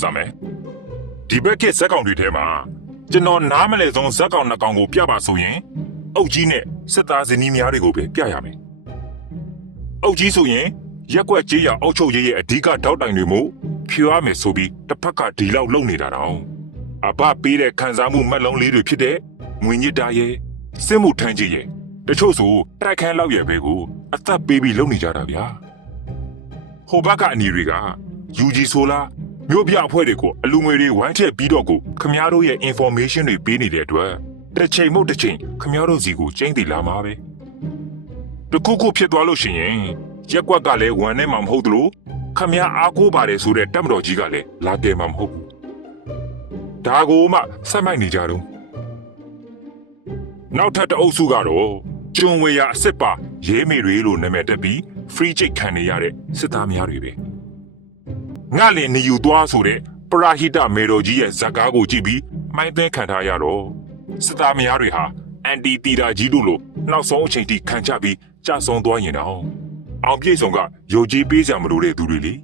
စမယ်ဒီဘက်ကဇက်ကောင်တွေထဲမှာကျွန်တော်နားမလဲဆုံးဇက်ကောင်နှစ်ကောင်ကိုပြပါဆိုရင်အုတ်ကြီးနဲ့စစ်သားဇနီးများတွေကိုပဲပြရမယ်အုတ်ကြီးဆိုရင်ရက်ကွက်ကြေးရအောက်ချုပ်ရေးရဲ့အဓိကတောက်တိုင်တွေမို့ဖြွားမယ်ဆိုပြီးတစ်ဖက်ကဒီလောက်လုံနေတာတောင်အဘပေးတဲ့ခံစားမှုမှတ်လုံးလေးတွေဖြစ်တဲ့ငွေညစ်တာရဲ့စစ်မှုထမ်းကြီးရဲ့တချို့ဆိုတိုက်ခန်းလောက်ရဲ့ဘဲကိုအသက်ပေးပြီးလုံနေကြတာဗျာဟိုဘက်ကအနီတွေက ယူဂျီဆိုလာမြို့ပြအဖွဲ့တွေကိုအလူငွေတွေဝိုင်းထည့်ပြီးတော့ကိုခမားတို့ရဲ့ information တွေပေးနေတဲ့အတွက်တစ်ချိန်မဟုတ်တစ်ချိန်ခမားတို့စီကိုကျင်းတည်လာမှာပဲတခုခုဖြစ်သွားလို့ရှိရင်ရက်ကွက်ကလည်းဝန်နဲ့မှမဟုတ်သလိုခမားအားကိုးပါတယ်ဆိုတဲ့တက်မတော်ကြီးကလည်းလာတယ်မှာမဟုတ်ဘူးဒါကိုမှဆက်မိုက်နေကြတော့နောက်ထပ်တအုပ်စုကတော့ကျွံဝေရအစ်စ်ပါရဲမေတွေလို့နာမည်တက်ပြီး free check ခံနေရတဲ့စစ်သားများတွေပဲ ငါလည်းနေယူသွားဆိုတဲ့ပရာဟိတမေတော်ကြီးရဲ့ဇာကားကိုကြည့်ပြီးမိုင်းသွင်းခံထားရတော့စစ်သားများတွေဟာအန်တီတီတာကြီးတို့လိုနောက်ဆုံးအချိန်ထိခံချပြီးကြာဆုံးသွားရင်တော့အောင်ပြေဆုံးကယုံကြည်ပေးစရာမလိုတဲ့သူတွေလေ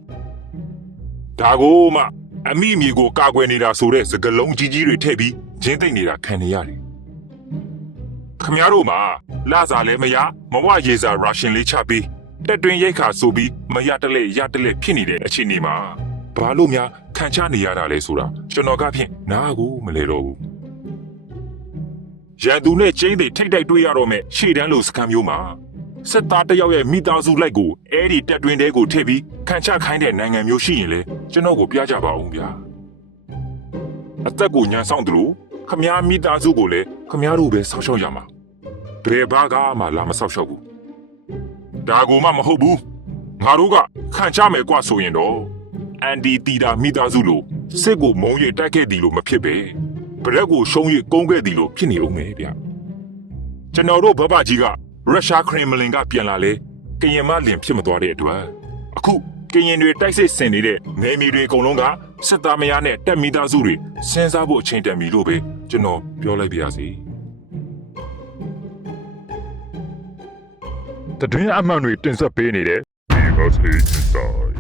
ဒါကိုမှအမိမြေကိုကာကွယ်နေတာဆိုတဲ့စကလုံးကြီးကြီးတွေထည့်ပြီးဂျင်းသိမ့်နေတာခံနေရတယ်ခမရတို့မှာလာစားလည်းမရမဝရေစာရာရှင်လေးချပြီး တက်တွင်ရိတ်ခါဆိုပြီးမရတလဲရတလဲဖြစ်နေတဲ့အခြေအနေမှာဘာလို့များခံချနေရတာလဲဆိုတာကျွန်တော်ကဖြင့်နားကိုမလဲတော့ဘူးရန်သူနဲ့ကျင်းတွေထိတ်တိုက်တွေ့ရတော့မဲ့ရှေ့တန်းလိုစကမ်းမျိုးမှာစစ်သားတစ်ယောက်ရဲ့မိသားစုလိုက်ကိုအဲ့ဒီတက်တွင်တဲကိုထည့်ပြီးခံချခိုင်းတဲ့နိုင်ငံမျိုးရှိရင်လေကျွန်တော်ကိုပြကြပါဦးဗျာအသက်ကိုညံဆောင်တယ်လို့ခမားမိသားစုကိုလည်းခမားတို့ပဲဆောက်ရှောက်ရမှာဘယ်ဘာကမှလာမဆောက်ရှောက်ဘူး ဒါကိုမှမဟုတ်ဘူးငါတို့ကခံချမယ်ကွာဆိုရင်တော့အန်ဒီတီတာမိသားစုလိုစစ်ကိုမုံရတိုက်ခဲ့သည်လို့မဖြစ်ပဲဗရက်ကိုရှုံးရကုန်းခဲ့သည်လို့ဖြစ်နေဦးမယ်ဗျကျွန်တော်တို့ဘဘကြီးကရုရှားခရင်မလင်ကပြန်လာလေကရင်မလင်ဖြစ်မသွားတဲ့အတွက်အခုကရင်တွေတိုက်စစ်ဆင်နေတဲ့နေမီတွေအကုန်လုံးကစစ်သားမယားနဲ့တပ်မိသားစုတွေစဉ်းစားဖို့အချိန်တန်ပြီလို့ပဲကျွန်တော်ပြောလိုက်ပါရစေ။ တတွင်းအမှန်တွေတင်ဆက်ပေးနေတဲ့ Because Inside